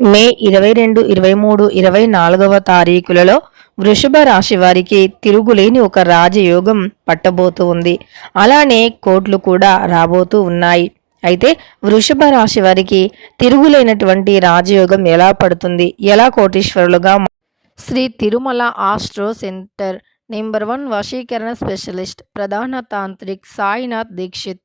మే ఇరవై రెండు ఇరవై మూడు ఇరవై నాలుగవ తారీఖులలో వృషభ రాశి వారికి తిరుగులేని ఒక రాజయోగం పట్టబోతూ ఉంది. అలానే కోట్లు కూడా రాబోతూ ఉన్నాయి. అయితే వృషభ రాశి వారికి తిరుగులేనటువంటి రాజయోగం ఎలా పడుతుంది? ఎలా కోటీశ్వరులుగా Shri Tirumala astro centre number one వశీకరణ స్పెషలిస్ట్ ప్రధాన తాంత్రిక్ సాయినాథ్ దీక్షిత్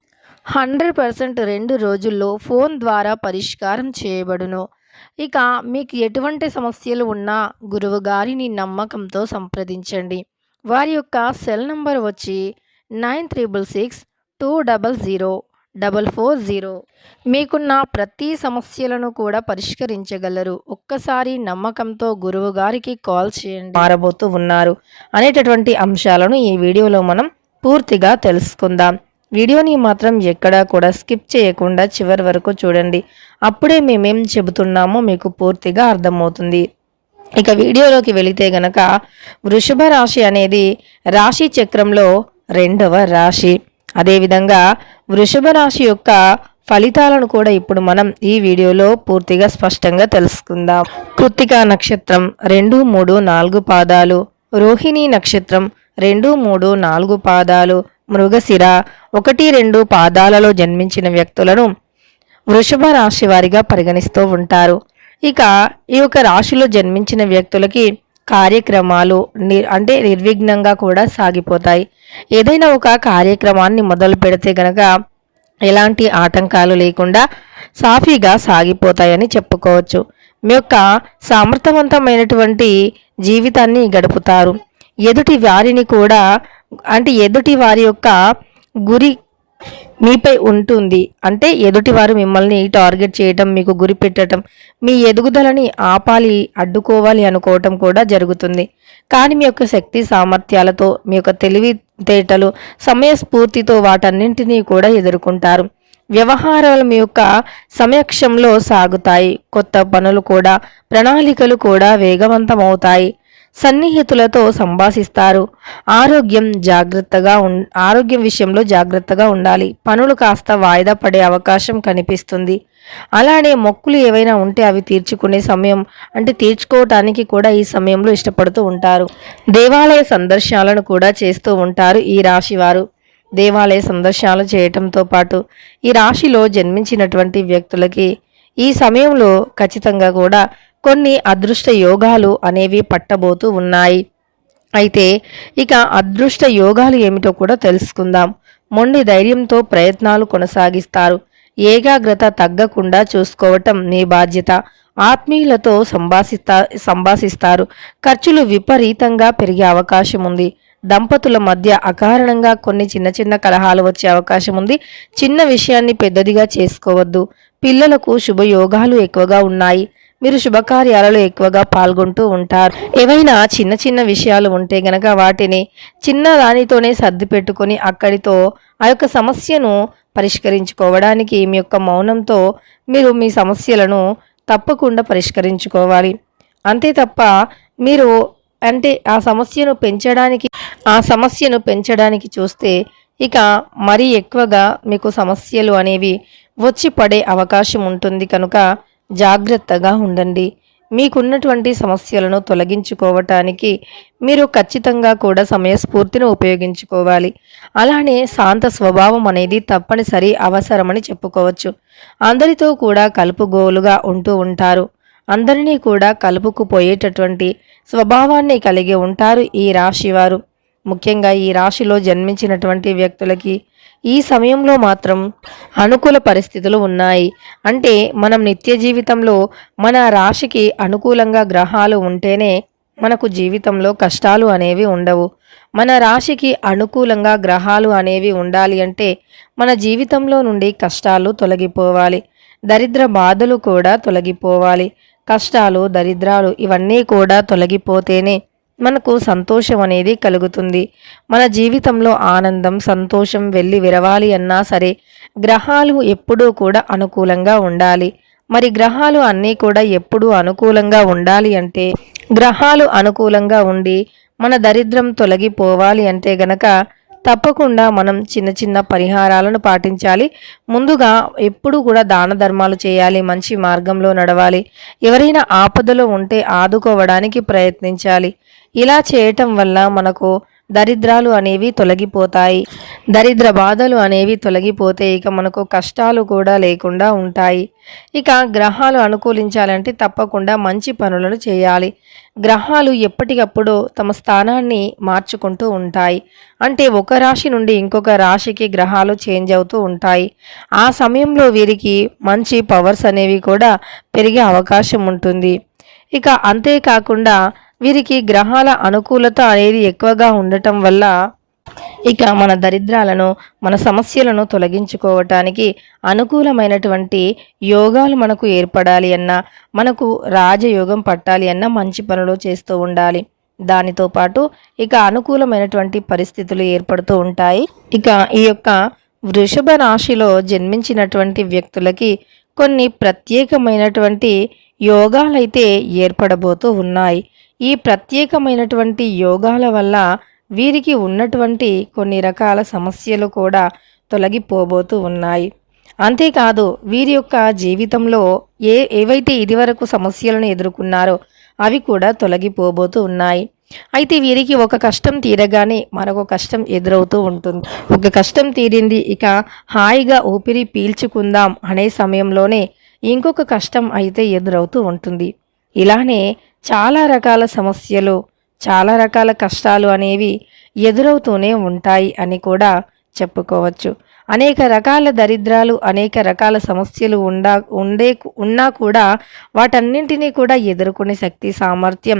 హండ్రెడ్ పర్సెంట్ రెండు రోజుల్లో ఫోన్ ద్వారా పరిష్కారం చేయబడును. ఇక మీకు ఎటువంటి సమస్యలు ఉన్నా గురువు గారిని నమ్మకంతో సంప్రదించండి. వారి యొక్క సెల్ నంబర్ వచ్చి nine triple six two double zero double four zero. మీకున్న ప్రతి సమస్యలను కూడా పరిష్కరించగలరు. ఒక్కసారి నమ్మకంతో గురువు గారికి కాల్ చేయండి. మారబోతూ ఉన్నారు అనేటటువంటి అంశాలను ఈ వీడియోలో మనం పూర్తిగా తెలుసుకుందాం. వీడియోని మాత్రం ఎక్కడా కూడా స్కిప్ చేయకుండా చివరి వరకు చూడండి. అప్పుడే మేమేం చెబుతున్నామో మీకు పూర్తిగా అర్థమవుతుంది. ఇక వీడియోలోకి వెళితే గనక వృషభ రాశి అనేది రాశి చక్రంలో రెండవ రాశి. అదేవిధంగా వృషభ రాశి యొక్క ఫలితాలను కూడా ఇప్పుడు మనం ఈ వీడియోలో పూర్తిగా స్పష్టంగా తెలుసుకుందాం. కృత్తిక నక్షత్రం రెండు మూడు నాలుగు పాదాలు. రోహిణి నక్షత్రం రెండు మూడు నాలుగు పాదాలు. మృగశిర ఒకటి రెండు పాదాలలో జన్మించిన వ్యక్తులను వృషభ రాశి వారిగా పరిగణిస్తూ ఉంటారు. ఇక ఈ యొక్క రాశిలో జన్మించిన వ్యక్తులకి కార్యక్రమాలు ని అంటే నిర్విఘ్నంగా కూడా సాగిపోతాయి. ఏదైనా ఒక కార్యక్రమాన్ని మొదలు పెడితే గనక ఎలాంటి ఆటంకాలు లేకుండా సాఫీగా సాగిపోతాయని చెప్పుకోవచ్చు. మీ యొక్క సమర్థవంతమైనటువంటి జీవితాన్ని గడుపుతారు. ఎదుటి వారిని కూడా అంటే ఎదుటి వారి యొక్క గురి మీపై ఉంటుంది. అంటే ఎదుటివారు మిమ్మల్ని టార్గెట్ చేయటం మీకు గురి పెట్టడం మీ ఎదుగుదలని ఆపాలి అడ్డుకోవాలి అనుకోవటం కూడా జరుగుతుంది. కానీ మీ యొక్క శక్తి సామర్థ్యాలతో మీ యొక్క తెలివితేటలు సమయస్ఫూర్తితో వాటన్నింటినీ కూడా ఎదుర్కొంటారు. వ్యవహారాలు మీ యొక్క సమయక్షంలో సాగుతాయి. కొత్త పనులు కూడా ప్రణాళికలు కూడా వేగవంతమవుతాయి. సన్నిహితులతో సంభాషిస్తారు. ఆరోగ్యం జాగ్రత్తగా ఉం ఆరోగ్యం విషయంలో జాగ్రత్తగా ఉండాలి. పనులు కాస్త వాయిదా పడే అవకాశం కనిపిస్తుంది. అలానే మొక్కులు ఏవైనా ఉంటే అవి తీర్చుకునే సమయం అంటే తీర్చుకోవటానికి కూడా ఈ సమయంలో ఇష్టపడుతూ ఉంటారు. దేవాలయ సందర్శనాలను కూడా చేస్తూ ఉంటారు ఈ రాశి వారు దేవాలయ సందర్శనాలు చేయటంతో పాటు ఈ రాశిలో జన్మించినటువంటి వ్యక్తులకి ఈ సమయంలో ఖచ్చితంగా కూడా కొన్ని అదృష్ట యోగాలు అనేవి పట్టబోతూ ఉన్నాయి. అయితే ఇక అదృష్ట యోగాలు ఏమిటో కూడా తెలుసుకుందాం. మొండి ధైర్యంతో ప్రయత్నాలు కొనసాగిస్తారు. ఏకాగ్రత తగ్గకుండా చూసుకోవటం మీ బాధ్యత. ఆత్మీయులతో సంభాషిస్తా సంభాషిస్తారు. ఖర్చులు విపరీతంగా పెరిగే అవకాశం ఉంది. దంపతుల మధ్య అకారణంగా కొన్ని చిన్న చిన్న కలహాలు వచ్చే అవకాశం ఉంది. చిన్న విషయాన్ని పెద్దదిగా చేసుకోవద్దు. పిల్లలకు శుభయోగాలు ఎక్కువగా ఉన్నాయి. మీరు శుభకార్యాలలో ఎక్కువగా పాల్గొంటూ ఉంటారు. ఏవైనా చిన్న చిన్న విషయాలు ఉంటే గనక వాటిని చిన్న దానితోనే సర్ది పెట్టుకొని అక్కడితో ఆ యొక్క సమస్యను పరిష్కరించుకోవడానికి మీ యొక్క మౌనంతో మీరు మీ సమస్యలను తప్పకుండా పరిష్కరించుకోవాలి. అంతే తప్ప మీరు అంటే ఆ సమస్యను పెంచడానికి ఆ సమస్యను పెంచడానికి చూస్తే ఇక మరీ ఎక్కువగా మీకు సమస్యలు అనేవి వచ్చి పడే అవకాశం ఉంటుంది. కనుక జాగ్రత్తగా ఉండండి. మీకున్నటువంటి సమస్యలను తొలగించుకోవటానికి మీరు ఖచ్చితంగా కూడా సమయస్ఫూర్తిని ఉపయోగించుకోవాలి. అలానే శాంత స్వభావం అనేది తప్పనిసరి అవసరమని చెప్పుకోవచ్చు. అందరితో కూడా కలుపుగోలుగా ఉంటూ ఉంటారు. అందరినీ కూడా కలుపుకుపోయేటటువంటి స్వభావాన్ని కలిగి ఉంటారు ఈ రాశివారు. ముఖ్యంగా ఈ రాశిలో జన్మించినటువంటి వ్యక్తులకి ఈ సమయంలో మాత్రం అనుకూల పరిస్థితులు ఉన్నాయి. అంటే మనం నిత్య జీవితంలో మన రాశికి అనుకూలంగా గ్రహాలు ఉంటేనే మనకు జీవితంలో కష్టాలు అనేవి ఉండవు. మన రాశికి అనుకూలంగా గ్రహాలు అనేవి ఉండాలి అంటే మన జీవితంలో నుండి కష్టాలు తొలగిపోవాలి. దరిద్ర బాధలు కూడా తొలగిపోవాలి. కష్టాలు దరిద్రాలు ఇవన్నీ కూడా తొలగిపోతేనే మనకు సంతోషం అనేది కలుగుతుంది. మన జీవితంలో ఆనందం సంతోషం వెళ్ళి విరవాలి అన్నా సరే గ్రహాలు ఎప్పుడూ కూడా అనుకూలంగా ఉండాలి. మరి గ్రహాలు అన్నీ కూడా ఎప్పుడూ అనుకూలంగా ఉండాలి అంటే గ్రహాలు అనుకూలంగా ఉండి మన దరిద్రం తొలగిపోవాలి అంటే గనక తప్పకుండా మనం చిన్న చిన్న పరిహారాలను పాటించాలి. ముందుగా ఎప్పుడు కూడా దాన ధర్మాలు చేయాలి మంచి మార్గంలో నడవాలి. ఎవరైనా ఆపదలో ఉంటే ఆదుకోవడానికి ప్రయత్నించాలి. ఇలా చేయటం వల్ల మనకు దరిద్రాలు అనేవి తొలగిపోతాయి. దరిద్ర బాధలు అనేవి తొలగిపోతే ఇక మనకు కష్టాలు కూడా లేకుండా ఉంటాయి. ఇక గ్రహాలు అనుకూలించాలంటే తప్పకుండా మంచి పనులను చేయాలి. గ్రహాలు ఎప్పటికప్పుడు తమ స్థానాన్ని మార్చుకుంటూ ఉంటాయి. అంటే ఒక రాశి నుండి ఇంకొక రాశికి గ్రహాలు చేంజ్ అవుతూ ఉంటాయి. ఆ సమయంలో వీరికి మంచి పవర్స్ అనేవి కూడా పెరిగే అవకాశం ఉంటుంది. ఇక అంతేకాకుండా వీరికి గ్రహాల అనుకూలత అనేది ఎక్కువగా ఉండటం వల్ల ఇక మన దరిద్రాలను మన సమస్యలను తొలగించుకోవటానికి అనుకూలమైనటువంటి యోగాలు మనకు ఏర్పడాలి అన్నా మనకు రాజయోగం పట్టాలి అన్నా మంచి పనులు చేస్తూ ఉండాలి. దానితో పాటు ఇక అనుకూలమైనటువంటి పరిస్థితులు ఏర్పడుతూ ఉంటాయి. ఇక ఈ యొక్క వృషభ రాశిలో జన్మించినటువంటి వ్యక్తులకి కొన్ని ప్రత్యేకమైనటువంటి యోగాలైతే ఏర్పడబోతూ ఉన్నాయి. ఈ ప్రత్యేకమైనటువంటి యోగాల వల్ల వీరికి ఉన్నటువంటి కొన్ని రకాల సమస్యలు కూడా తొలగిపోబోతూ ఉన్నాయి. అంతేకాదు వీరి యొక్క జీవితంలో ఏ ఏవైతే ఇదివరకు సమస్యలను ఎదుర్కొన్నారో అవి కూడా తొలగిపోబోతూ ఉన్నాయి. అయితే వీరికి ఒక కష్టం తీరగానే మరొక కష్టం ఎదురవుతూ ఉంటుంది. ఒక కష్టం తీరింది ఇక హాయిగా ఊపిరి పీల్చుకుందాం అనే సమయంలోనే ఇంకొక కష్టం అయితే ఎదురవుతూ ఉంటుంది. ఇలానే చాలా రకాల సమస్యలు చాలా రకాల కష్టాలు అనేవి ఎదురవుతూనే ఉంటాయి అని కూడా చెప్పుకోవచ్చు. అనేక రకాల దరిద్రాలు అనేక రకాల సమస్యలు ఉండా ఉండే ఉన్నా కూడా వాటన్నింటినీ కూడా ఎదుర్కొనే శక్తి సామర్థ్యం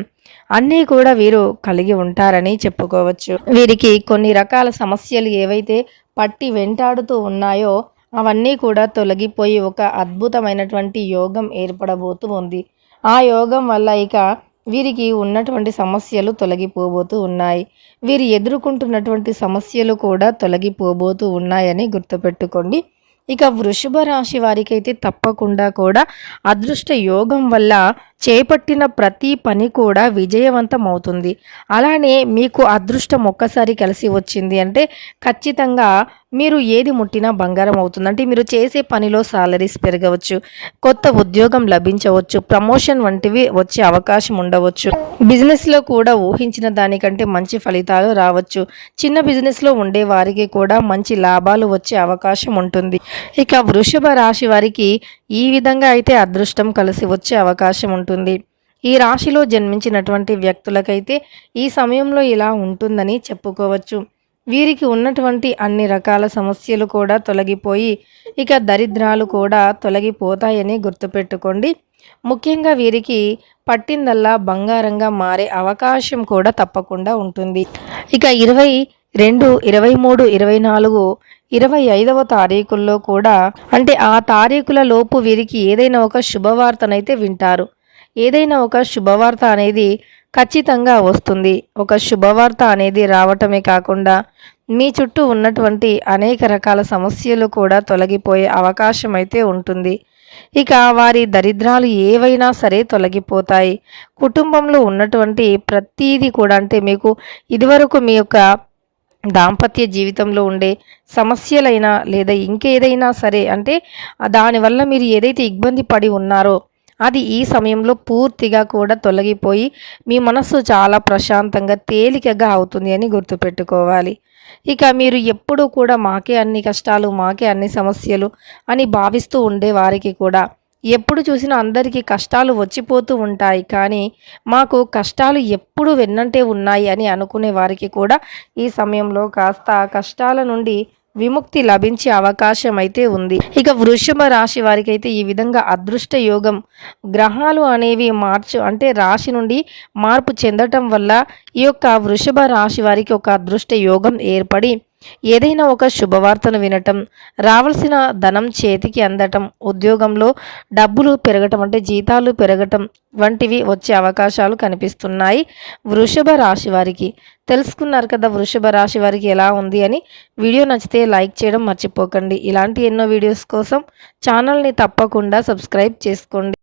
అన్నీ కూడా వీరు కలిగి ఉంటారని చెప్పుకోవచ్చు. వీరికి కొన్ని రకాల సమస్యలు ఏవైతే పట్టి వెంటాడుతూ ఉన్నాయో అవన్నీ కూడా తొలగిపోయి ఒక అద్భుతమైనటువంటి యోగం ఏర్పడబోతూ ఉంది. ఆ యోగం వల్ల ఇక వీరికి ఉన్నటువంటి సమస్యలు తొలగిపోబోతూ ఉన్నాయి. వీరు ఎదుర్కొంటున్నటువంటి సమస్యలు కూడా తొలగిపోబోతూ ఉన్నాయని గుర్తుపెట్టుకోండి. ఇక వృషభ రాశి వారికైతే తప్పకుండా కూడా అదృష్ట యోగం వల్ల చేపట్టిన ప్రతి పని కూడా విజయవంతం అవుతుంది అలానే మీకు అదృష్టం ఒక్కసారి కలిసి వచ్చింది అంటే ఖచ్చితంగా మీరు ఏది ముట్టినా బంగారం అవుతుంది. అంటే మీరు చేసే పనిలో సాలరీస్ పెరగవచ్చు కొత్త ఉద్యోగం లభించవచ్చు ప్రమోషన్ వంటివి వచ్చే అవకాశం ఉండవచ్చు. బిజినెస్లో కూడా ఊహించిన దానికంటే మంచి ఫలితాలు రావచ్చు. చిన్న బిజినెస్లో ఉండే వారికి కూడా మంచి లాభాలు వచ్చే అవకాశం ఉంటుంది. ఇక వృషభ రాశి వారికి ఈ విధంగా అయితే అదృష్టం కలిసి వచ్చే అవకాశం ఉంటుంది. ఉంటుంది. ఈ రాశిలో జన్మించినటువంటి వ్యక్తులకైతే ఈ సమయంలో ఇలా ఉంటుందని చెప్పుకోవచ్చు. వీరికి ఉన్నటువంటి అన్ని రకాల సమస్యలు కూడా తొలగిపోయి ఇక దరిద్రాలు కూడా తొలగిపోతాయని గుర్తుపెట్టుకోండి. ముఖ్యంగా వీరికి పట్టిందల్లా బంగారంగా మారే అవకాశం కూడా తప్పకుండా ఉంటుంది. ఇక ఇరవై రెండు ఇరవై మూడు ఇరవై నాలుగు ఇరవై ఐదవ తారీఖుల్లో కూడా అంటే ఆ తారీఖుల లోపు వీరికి ఏదైనా ఒక శుభవార్తనైతే వింటారు. ఏదైనా ఒక శుభవార్త అనేది ఖచ్చితంగా వస్తుంది. ఒక శుభవార్త అనేది రావటమే కాకుండా మీ చుట్టూ ఉన్నటువంటి అనేక రకాల సమస్యలు కూడా తొలగిపోయే అవకాశం అయితే ఉంటుంది. ఇక వారి దరిద్రాలు ఏవైనా సరే తొలగిపోతాయి. కుటుంబంలో ఉన్నటువంటి ప్రతీది కూడా అంటే మీకు ఇదివరకు మీ యొక్క దాంపత్య జీవితంలో ఉండే సమస్యలైనా లేదా ఇంకేదైనా సరే అంటే దానివల్ల మీరు ఏదైతే ఇబ్బంది పడి ఉన్నారో అది ఈ సమయంలో పూర్తిగా కూడా తొలగిపోయి మీ మనస్సు చాలా ప్రశాంతంగా తేలికగా అవుతుంది అని గుర్తుపెట్టుకోవాలి. ఇక మీరు ఎప్పుడూ కూడా మాకే అన్ని కష్టాలు మాకే అన్ని సమస్యలు అని భావిస్తూ ఉండే వారికి కూడా ఎప్పుడు చూసినా అందరికీ కష్టాలు వచ్చిపోతూ ఉంటాయి. కానీ మాకు కష్టాలు ఎప్పుడు వెన్నంటే ఉన్నాయి అని అనుకునే వారికి కూడా ఈ సమయంలో కాస్త కష్టాల నుండి విముక్తి లభించే అవకాశం అయితే ఉంది. ఇక వృషభ రాశి వారికి అయితే ఈ విధంగా అదృష్ట యోగం గ్రహాలు అనేవి మార్చు అంటే రాశి నుండి మార్పు చెందటం వల్ల ఈ యొక్క వృషభ రాశి వారికి ఒక అదృష్ట యోగం ఏర్పడి ఏదైనా ఒక శుభవార్తను వినటం రావాల్సిన ధనం చేతికి అందటం ఉద్యోగంలో డబ్బులు పెరగటం అంటే జీతాలు పెరగటం వంటివి వచ్చే అవకాశాలు కనిపిస్తున్నాయి వృషభ రాశి వారికి. తెలుసుకున్నారు కదా వృషభ రాశి వారికి ఎలా ఉంది అని. వీడియో నచ్చితే లైక్ చేయడం మర్చిపోకండి. ఇలాంటి ఎన్నో వీడియోస్ కోసం ఛానల్ని తప్పకుండా సబ్స్క్రైబ్ చేసుకోండి.